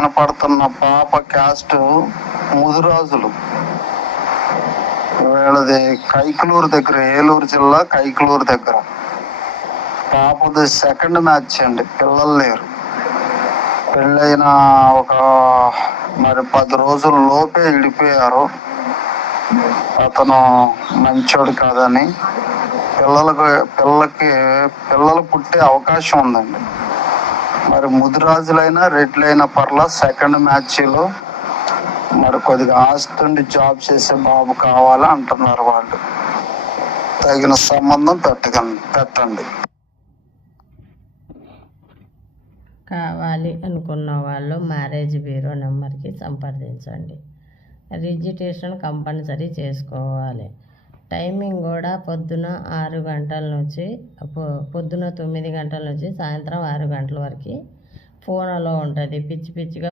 కనపడుతున్న పాప క్యాస్ట్ ముదిరాజులు. వీళ్ళది కైకలూరు దగ్గర, ఏలూరు జిల్లా కైకలూరు దగ్గర. పాపది సెకండ్ మ్యాచ్ అండి. పిల్లలు లేరు. పెళ్ళైన ఒక 10 రోజుల లోపే విడిపోయారు. అతను మంచోడు కాదని. పిల్లలు పుట్టే అవకాశం ఉందండి. మరి ముదిరాజులైనా రెడ్లైనా పర్లా సెకండ్ మ్యాచ్లో మరి కొద్దిగా ఆస్తుండి జాబ్ చేసే బాబు కావాలా అంటున్నారు వాళ్ళు. తగిన సంబంధం పెట్టండి. కావాలి అనుకున్న వాళ్ళు మ్యారేజ్ బ్యూరో నెంబర్కి సంప్రదించండి. రిజిస్ట్రేషన్ కంపల్సరీ చేసుకోవాలి. టైమింగ్ కూడా పొద్దున 6 గంటల నుంచి పొద్దున 9 గంటల నుంచి సాయంత్రం 6 గంటల వరకు ఫోన్లో ఉంటుంది. పిచ్చి పిచ్చిగా